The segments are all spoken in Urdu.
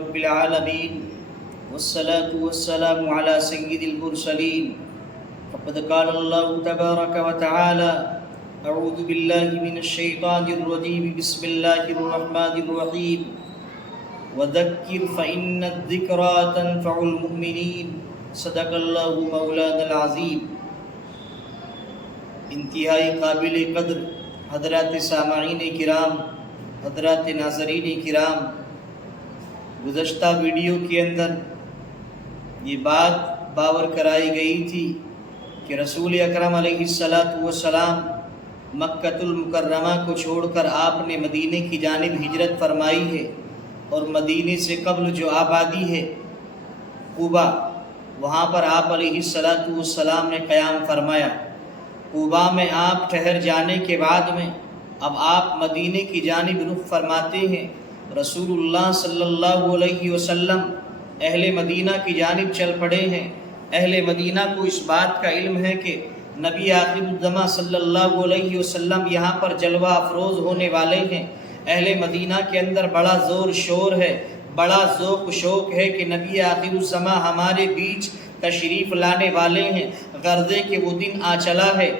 رب العالمين والصلاة والسلام على سيد المرسلين فقد قال الله تبارك وتعالى أعوذ بالله من الشيطان الرجيم بسم الله الرحمن الرحيم وذكر فإن الذكرى تنفع المؤمنين صدق الله مولانا العظيم۔ انتہائی قابل قدر حضرات سامعین کرام، حضرات ناظرین کرام، گزشتہ ویڈیو کے اندر یہ بات باور کرائی گئی تھی کہ رسول اکرم علیہ السلام مکہ المکرمہ کو چھوڑ کر آپ نے مدینے کی جانب ہجرت فرمائی ہے، اور مدینے سے قبل جو آبادی ہے قبا، وہاں پر آپ علیہ السلام نے قیام فرمایا۔ قبا میں آپ ٹھہر جانے کے بعد میں اب آپ مدینے کی جانب رخ فرماتے ہیں۔ رسول اللہ صلی اللہ علیہ وسلم اہل مدینہ کی جانب چل پڑے ہیں۔ اہل مدینہ کو اس بات کا علم ہے کہ نبی آخر الزماں صلی اللہ علیہ وسلم یہاں پر جلوہ افروز ہونے والے ہیں۔ اہل مدینہ کے اندر بڑا زور شور ہے، بڑا ذوق و شوق ہے کہ نبی آخر الزماں ہمارے بیچ تشریف لانے والے ہیں، غرضے کہ وہ دن آ چلا ہے۔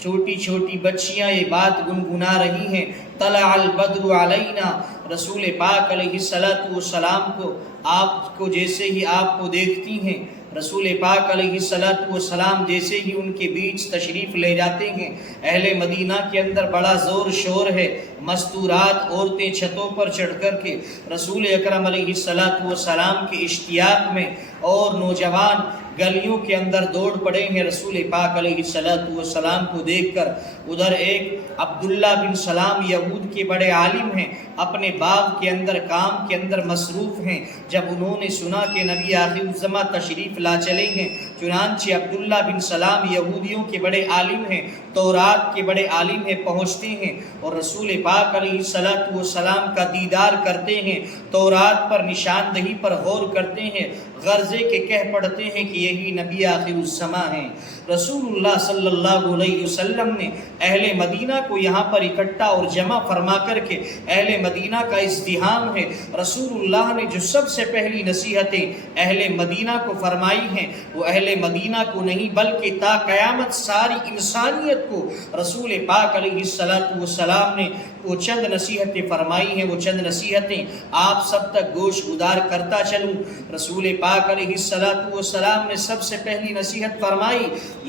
چھوٹی چھوٹی بچیاں یہ بات گنگنا رہی ہیں، طلع البدر علینا۔ رسول پاک علیہ السلام کو آپ کو جیسے ہی آپ کو دیکھتی ہیں، رسول پاک علیہ السلام جیسے ہی ان کے بیچ تشریف لے جاتے ہیں، اہل مدینہ کے اندر بڑا زور شور ہے۔ مستورات عورتیں چھتوں پر چڑھ کر کے رسول اکرم علیہ السلام کے اشتیاق میں، اور نوجوان گلیوں کے اندر دوڑ پڑے ہیں رسول پاک علیہ السلام کو دیکھ کر۔ ادھر ایک عبداللہ بن سلام یہود کے بڑے عالم ہیں، اپنے باغ کے اندر کام کے اندر مصروف ہیں۔ جب انہوں نے سنا کہ نبی آخر الزماں تشریف لا چلے ہیں، چنانچہ عبداللہ بن سلام یہودیوں کے بڑے عالم ہیں، تورات کے بڑے عالم ہیں، پہنچتے ہیں اور رسول پاک علیہ السلام کا دیدار کرتے ہیں، تورات پر نشاندہی پر غور کرتے ہیں، غرضے کے کہہ پڑتے ہیں کہ یہی نبی آخر الزماں ہیں۔ رسول اللہ صلی اللہ علیہ وسلم نے اہل مدینہ کو یہاں پر اکٹھا اور جمع فرما کر کے، اہل مدینہ کا ازدحام ہے، رسول اللہ نے جو سب سے پہلی نصیحتیں اہل مدینہ کو فرمائی ہیں، وہ اہل مدینہ کو نہیں بلکہ تا قیامت ساری انسانیت کو رسول پاک علیہ السلام نے وہ چند نصیحتیں فرمائی ہیں۔ وہ چند نصیحتیں آپ سب تک گوش گزار کرتا چلوں۔ رسول پاک علیہ السلام نے سب سے پہلی نصیحت فرمائی،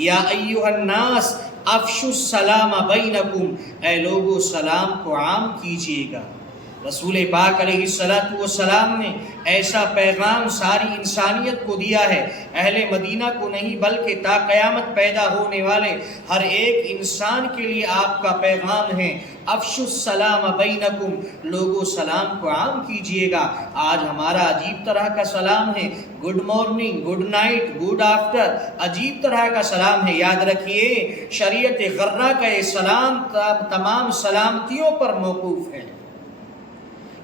یا ایھا الناس افشوا السلام بینکم، اے لوگو سلام کو عام کیجیے گا۔ رسول پاک علیہ السلام نے ایسا پیغام ساری انسانیت کو دیا ہے، اہل مدینہ کو نہیں بلکہ تا قیامت پیدا ہونے والے ہر ایک انسان کے لیے آپ کا پیغام ہے، افشوا السلام بینکم، لوگوں سلام کو عام کیجیے گا۔ آج ہمارا عجیب طرح کا سلام ہے، good morning, good night, good after, عجیب طرح کا سلام ہے۔ یاد رکھیے شریعت غرہ کا یہ سلام تمام سلامتیوں پر موقوف ہے،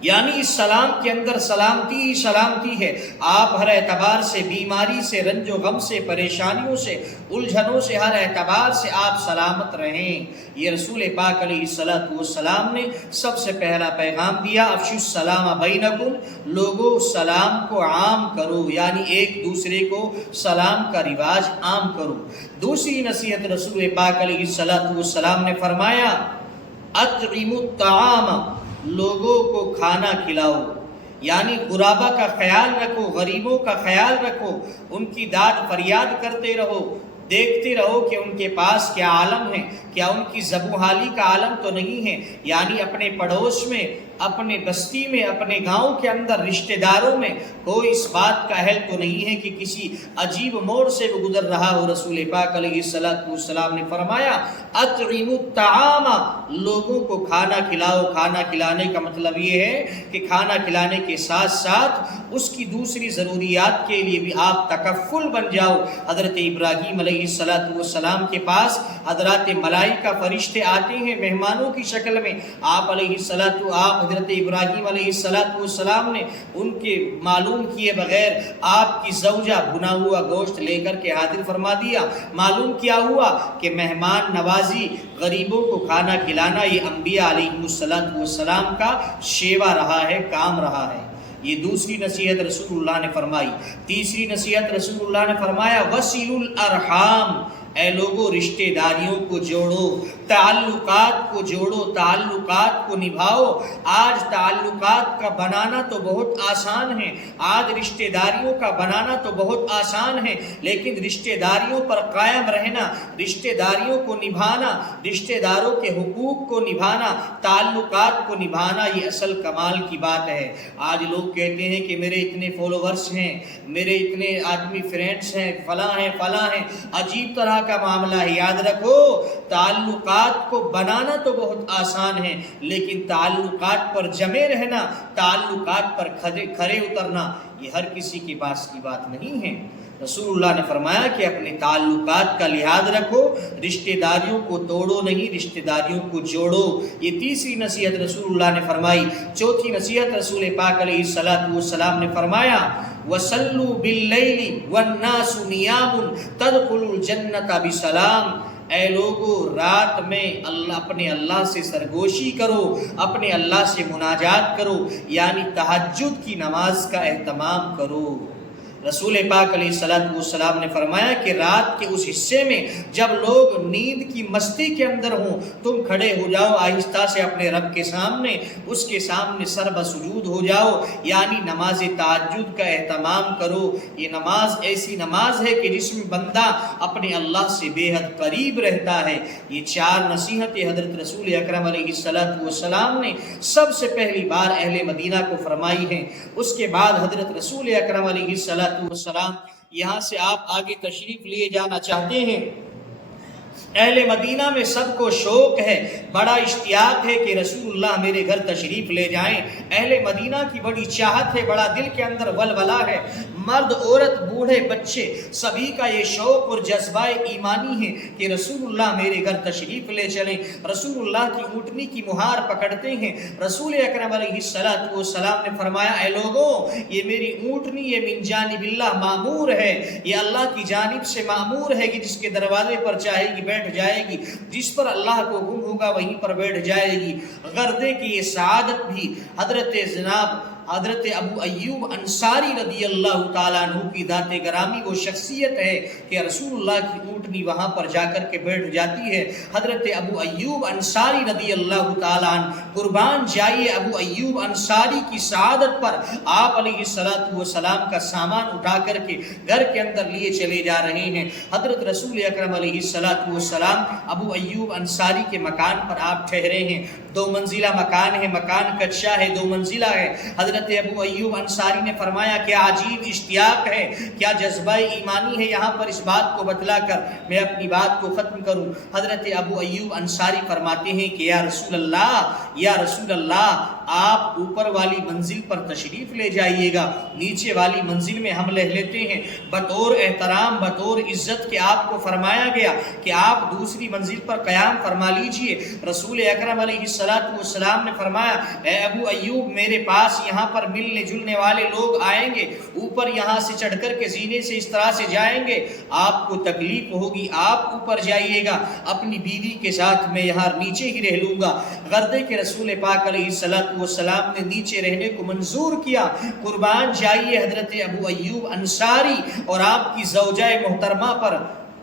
یعنی اس سلام کے اندر سلامتی ہی سلامتی ہے۔ آپ ہر اعتبار سے، بیماری سے، رنج و غم سے، پریشانیوں سے، الجھنوں سے، ہر اعتبار سے آپ سلامت رہیں۔ یہ رسول پاک علیہ السلام نے سب سے پہلا پیغام دیا، افشوا السلام بینکم، لوگوں سلام کو عام کرو، یعنی ایک دوسرے کو سلام کا رواج عام کرو۔ دوسری نصیحت رسول پاک علیہ السلام نے فرمایا، اطعموا الطعام، لوگوں کو کھانا کھلاؤ، یعنی غربا کا خیال رکھو، غریبوں کا خیال رکھو، ان کی داد فریاد کرتے رہو، دیکھتے رہو کہ ان کے پاس کیا عالم ہے، کیا ان کی زبوں حالی کا عالم تو نہیں ہے، یعنی اپنے پڑوس میں، اپنے بستی میں، اپنے گاؤں کے اندر، رشتہ داروں میں کوئی اس بات کا اہل تو نہیں ہے کہ کسی عجیب موڑ سے وہ گزر رہا ہو۔ رسول پاک علیہ السلام نے فرمایا، اطعموا الطعام، لوگوں کو کھانا کھلاؤ۔ کھانا کھلانے کا مطلب یہ ہے کہ کھانا کھلانے کے ساتھ ساتھ اس کی دوسری ضروریات کے لیے بھی آپ تکفل بن جاؤ۔ حضرت ابراہیم علیہ السلام کے پاس حضرات ملائکہ فرشتے آتے ہیں مہمانوں کی شکل میں، آپ حضرت ابراہیم علیہ السلام نے ان کے معلوم کیے بغیر آپ کی زوجہ بھنا ہوا گوشت لے کر کے حاضر فرما دیا۔ معلوم کیا ہوا کہ مہمان نوازی، غریبوں کو کھانا کھلانا یہ انبیاء علیہ السلام کا شیوا رہا ہے، کام رہا ہے۔ یہ دوسری نصیحت رسول اللہ نے فرمائی۔ تیسری نصیحت رسول اللہ نے فرمایا وصلوا الارحام، اے لوگوں رشتہ داریوں کو جوڑو، تعلقات کو جوڑو، تعلقات کو نبھاؤ۔ آج تعلقات کا بنانا تو بہت آسان ہے، آج رشتہ داریوں کا بنانا تو بہت آسان ہے، لیکن رشتہ داریوں پر قائم رہنا، رشتہ داریوں کو نبھانا، رشتہ داروں کے حقوق کو نبھانا، تعلقات کو نبھانا، یہ اصل کمال کی بات ہے۔ آج لوگ کہتے ہیں کہ میرے اتنے فالوورز ہیں، میرے اتنے آدمی فرینڈس ہیں، فلاں ہیں فلاں ہیں، عجیب طرح کا معاملہ ہے۔ یاد رکھو تعلقات کو بنانا تو بہت آسان ہے، لیکن تعلقات پر جمے رہنا، تعلقات پر کھڑے اترنا یہ ہر کسی کے پاس کی بات نہیں ہے۔ رسول اللہ نے فرمایا کہ اپنے تعلقات کا لحاظ رکھو، رشتہ داریوں کو توڑو نہیں، رشتہ داریوں کو جوڑو۔ یہ تیسری نصیحت رسول اللہ نے فرمائی۔ چوتھی نصیحت رسول پاک علیہ السلام نے فرمایا وَصَلُّوا بِاللَّيْلِ وَالنَّاسُ نِيَامٌ تَدْخُلُوا الْجَنَّةَ بِسَلَامٍ، اے لوگو رات میں اپنے اللہ سے سرگوشی کرو، اپنے اللہ سے مناجات کرو، یعنی تہجد کی نماز کا اہتمام کرو۔ رسول پاک علیہ السلام نے فرمایا کہ رات کے اس حصے میں جب لوگ نیند کی مستی کے اندر ہوں، تم کھڑے ہو جاؤ آہستہ سے اپنے رب کے سامنے، اس کے سامنے سر بسجود ہو جاؤ، یعنی نماز تہجد کا اہتمام کرو۔ یہ نماز ایسی نماز ہے کہ جس میں بندہ اپنے اللہ سے بے حد قریب رہتا ہے۔ یہ چار نصیحتیں حضرت رسول اکرم علیہ السلام نے سب سے پہلی بار اہل مدینہ کو فرمائی ہیں۔ اس کے بعد حضرت رسول اکرم علیہ السلام یہاں سے آپ آگے تشریف لیے جانا چاہتے ہیں۔ اہل مدینہ میں سب کو شوق ہے، بڑا اشتیاق ہے کہ رسول اللہ میرے گھر تشریف لے جائیں۔ اہل مدینہ کی بڑی چاہت ہے، بڑا دل کے اندر ولولہ ہے، مرد عورت بوڑھے بچے سبھی کا یہ شوق اور جذبہ ایمانی ہے کہ رسول اللہ میرے گھر تشریف لے چلیں۔ رسول اللہ کی اونٹنی کی مہار پکڑتے ہیں۔ رسول اکرم علیہ السلام نے فرمایا اے لوگوں، یہ میری اونٹنی یہ من جانب اللہ معمور ہے، یہ اللہ کی جانب سے معمور ہے کہ جس کے دروازے پر چاہے گی بیٹھ جائے گی، جس پر اللہ کو حکم ہوگا وہیں پر بیٹھ جائے گی۔ غردے کی یہ سعادت بھی حضرت ابو ایوب انصاری رضی اللہ تعالیٰ عنہ کی ذات گرامی وہ شخصیت ہے کہ رسول اللہ کی اونٹنی وہاں پر جا کر کے بیٹھ جاتی ہے۔ حضرت ابو ایوب انصاری رضی اللہ تعالیٰ عنہ، قربان جائیے ابو ایوب انصاری کی سعادت پر آپ علیہ السلام کا سامان اٹھا کر کے گھر کے اندر لیے چلے جا رہے ہیں۔ حضرت رسول اکرم علیہ السلام ابو ایوب انصاری کے مکان پر آپ ٹھہرے ہیں۔ 2 منزلہ مکان ہے، مکان کچا ہے، 2 منزلہ ہے۔ حضرت ابو ایوب انصاری نے فرمایا کیا عجیب اشتیاق ہے، کیا جذبہ ایمانی ہے، یہاں پر اس بات کو بتلا کر میں اپنی بات کو ختم کروں۔ حضرت ابو ایوب انصاری فرماتے ہیں کہ یا رسول اللہ آپ اوپر والی منزل پر تشریف لے جائیے گا، نیچے والی منزل میں ہم رہ لیتے ہیں۔ بطور احترام، بطور عزت کے آپ کو فرمایا گیا کہ آپ دوسری منزل پر قیام فرما لیجئے۔ رسول اکرم علیہ السلام نے فرمایا اے ابو ایوب میرے پاس یہاں پر ملنے جلنے والے لوگ آئیں گے، اوپر یہاں سے چڑھ کر کے زینے سے اس طرح سے جائیں گے، آپ کو تکلیف ہوگی، آپ اوپر جائیے گا، اپنی بیوی کے ساتھ میں یہاں نیچے ہی رہ لوں گا۔ غردے کے رسول پاک علیہ السلام نے نیچے رہنے کو منظور کیا۔ قربان جائیے حضرت ابو ایوب انصاری اور آپ کی زوجہ محترمہ پر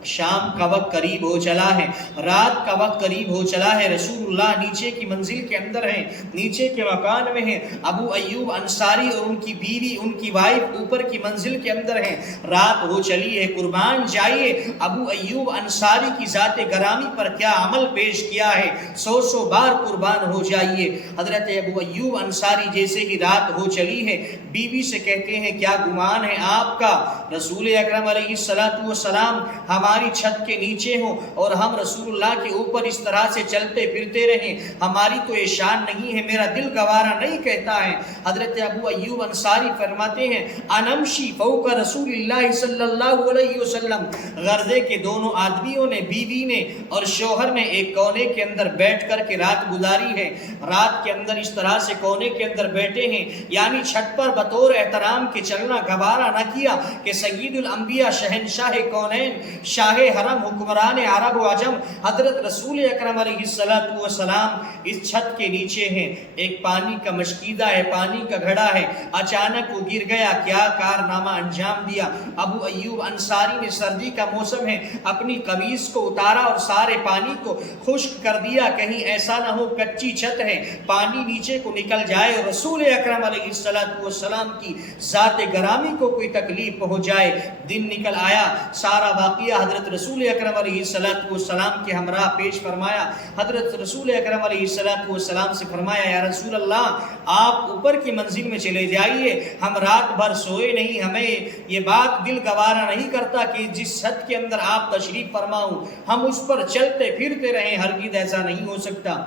شام کا وقت قریب ہو چلا ہے، رات کا وقت قریب ہو چلا ہے، رسول اللہ نیچے کی منزل کے اندر ہیں، نیچے کے مکان میں ہیں، ابو ایوب انصاری اور ان کی بیوی ان کی وائف اوپر کی منزل کے اندر ہیں، رات ہو چلی ہے۔ قربان جائیے ابو ایوب انصاری کی ذات گرامی پر کیا عمل پیش کیا ہے، 100 بار قربان ہو جائیے۔ حضرت ابو ایوب انصاری جیسے ہی رات ہو چلی ہے بیوی سے کہتے ہیں کیا گمان ہے آپ کا، رسول اکرم علیہ السلام ہماری چھت کے نیچے ہوں اور ہم رسول اللہ کے اوپر اس طرح سے چلتے پھرتے رہیں، ہماری تو یہ شان نہیں ہے، میرا دل گوارا نہیں کہتا ہے۔ حضرت ابو ایوب انصاری فرماتے ہیں انمشی فوق رسول اللہ صلی اللہ علیہ وسلم، غرضے کے دونوں آدمیوں نے، بیوی نے اور شوہر نے ایک کونے کے اندر بیٹھ کر کے رات گزاری ہے، رات کے اندر اس طرح سے کونے کے اندر بیٹھے ہیں، یعنی چھت پر بطور احترام کے چلنا گوارا نہ کیا کہ سید الانبیاء شہنشاہ کونین شاہ حرم حکمران عرب و عجم حضرت رسول اکرم علیہ السلام اس چھت کے نیچے ہیں، ایک پانی کا مشکیدہ ہے، پانی کا گھڑا ہے، اچانک وہ گر گیا، کیا کارنامہ انجام دیا۔ ابو ایوب انصاری نے سردی کا موسم ہے، اپنی قمیص کو اتارا اور سارے پانی کو خشک کر دیا، کہیں ایسا نہ ہو کچی چھت ہے پانی نیچے کو نکل جائے اور رسول اکرم علیہ السلام کی ذات گرامی کو کوئی تکلیف پہنچ جائے۔ دن نکل آیا، سارا واقعہ حضرت رسول اکرم علیہ السلام کے ہمراہ پیش فرمایا۔ حضرت رسول اکرم علیہ السلام سے فرمایا، یا رسول اللہ آپ اوپر کی منزل میں چلے جائیے، ہم رات بھر سوئے نہیں، ہمیں یہ بات دل گوارا نہیں کرتا کہ جس چھت کے اندر آپ تشریف فرماؤں ہم اس پر چلتے پھرتے رہیں، ہرگز ایسا نہیں ہو سکتا۔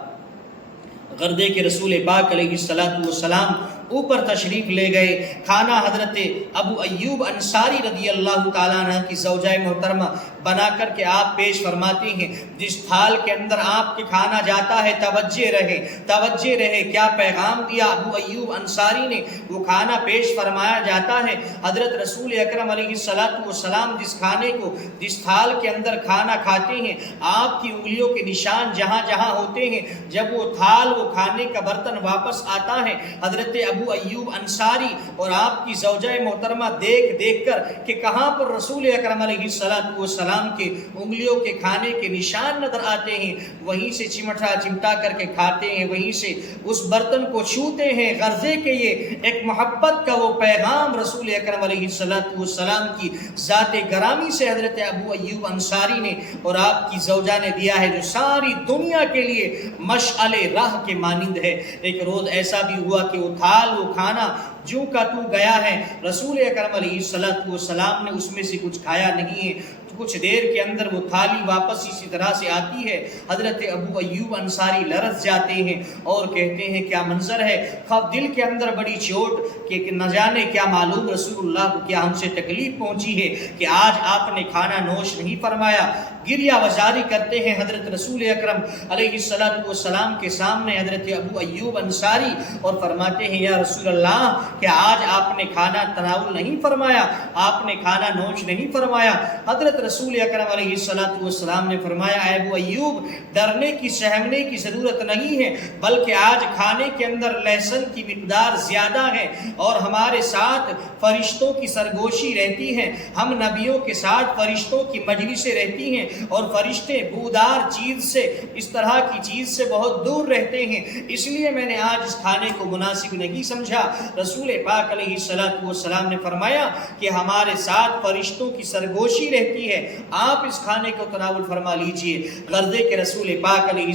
غردے کے رسول پاک علیہ السلام اوپر تشریف لے گئے۔ کھانا حضرت ابو ایوب انصاری رضی اللہ تعالیٰ عنہ کی زوجہ محترمہ بنا کر کے آپ پیش فرماتی ہیں، جس تھال کے اندر آپ کے کھانا جاتا ہے توجہ رہے، کیا پیغام دیا ابو ایوب انصاری نے، وہ کھانا پیش فرمایا جاتا ہے، حضرت رسول اکرم علیہ السلام جس کھانے کو جس تھال کے اندر کھانا کھاتے ہیں، آپ کی انگلیوں کے نشان جہاں جہاں ہوتے ہیں، جب وہ تھال وہ کھانے کا برتن واپس آتا ہے، حضرت ابو ایوب انصاری اور آپ کی زوجہ محترمہ دیکھ کر کہ کہاں پر رسول اکرم علیہ السلام کے انگلیوں کے کھانے کے نشان نظر آتے ہیں، وہیں سے چمٹا کر کے کھاتے ہیں، وہیں سے اس برتن کو چھوتے ہیں۔ غرضے کے یہ ایک محبت کا وہ پیغام رسول اکرم علیہ السلام کی ذات گرامی سے حضرت ابو ایوب انصاری نے اور آپ کی زوجہ نے دیا ہے، جو ساری دنیا کے لیے مشعل راہ کے مانند ہے۔ ایک روز ایسا بھی ہوا کہ وہ تھال وہ کھانا جو کا تو گیا ہے، رسول اکرم علیہ السلام نے اس میں سے کچھ کھایا نہیں ہے، کچھ دیر کے اندر وہ تھالی واپس اسی طرح سے آتی ہے، حضرت ابو ایوب انصاری لرز جاتے ہیں اور کہتے ہیں کیا منظر ہے، خواب دل کے اندر بڑی چوٹ کہ نہ جانے کیا معلوم رسول اللہ کو کیا ہم سے تکلیف پہنچی ہے کہ آج آپ نے کھانا نوش نہیں فرمایا۔ گریہ وزاری کرتے ہیں حضرت رسول اکرم علیہ السلام کے سامنے حضرت ابو ایوب انصاری اور فرماتے ہیں، یا رسول اللہ کہ آج آپ نے کھانا تناول نہیں فرمایا، آپ نے کھانا نوش نہیں فرمایا۔ حضرت رسول اکرم علیہ السلام نے فرمایا، اے ابو ایوب ڈرنے کی سہمنے کی ضرورت نہیں ہے، بلکہ آج کھانے کے اندر لہسن کی مقدار زیادہ ہے اور ہمارے ساتھ فرشتوں کی سرگوشی رہتی ہے، ہم نبیوں کے ساتھ فرشتوں کی مجلسیں رہتی ہیں اور فرشتے بودار چیز سے اس طرح کی چیز سے بہت دور رہتے ہیں، اس لیے میں نے آج اس کھانے کو مناسب نہیں سمجھا۔ رسول پاک علیہ السلام نے فرمایا کہ ہمارے ساتھ فرشتوں کی سرگوشی رہتی ہے، آپ اس کھانے کو تناول فرما لیجئے۔ غرضے کے رسول پاک علیہ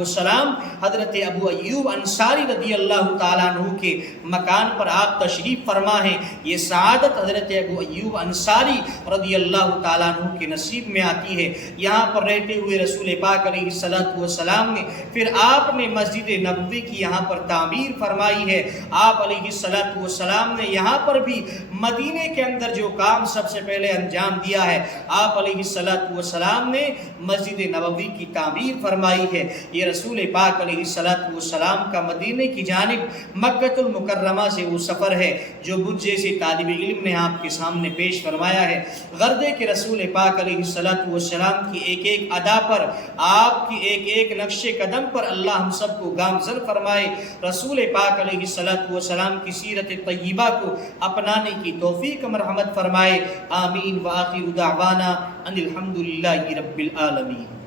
السلام حضرت ابو ایوب انصاری رضی اللہ تعالیٰ عنہ کے مکان پر آپ تشریف فرما ہیں، یہ سعادت حضرت ابو ایوب انصاری رضی اللہ تعالیٰ عنہ کے نصیب میں آتی ہے۔ یہاں پر رہتے ہوئے رسول پاک علیہ السلام نے پھر آپ نے مسجد نبوی کی یہاں پر تعمیر فرمائی ہے۔ آپ علیہ السلام نے یہاں پر بھی مدینے کے اندر جو کام سب سے پہلے انجام دیا ہے، آپ علیہ السلام نے مسجد نبوی کی تعمیر فرمائی ہے۔ یہ رسول پاک علیہ السلام کا مدینے کی جانب مکہ المکرمہ سے وہ سفر ہے جو مجھ جیسے طالب علم نے آپ کے سامنے پیش فرمایا ہے۔ غرضے کے رسول پاک علیہ السلام کی ایک ایک ادا پر، آپ کی ایک ایک نقش قدم پر اللہ ہم سب کو گامزن فرمائے، رسول پاک علیہ السلام کی سیرت طیبہ کو اپنانے کی توفیق مرحمت فرمائے۔ آمین وآخر دعوانا ان الحمدللہ رب العالمین۔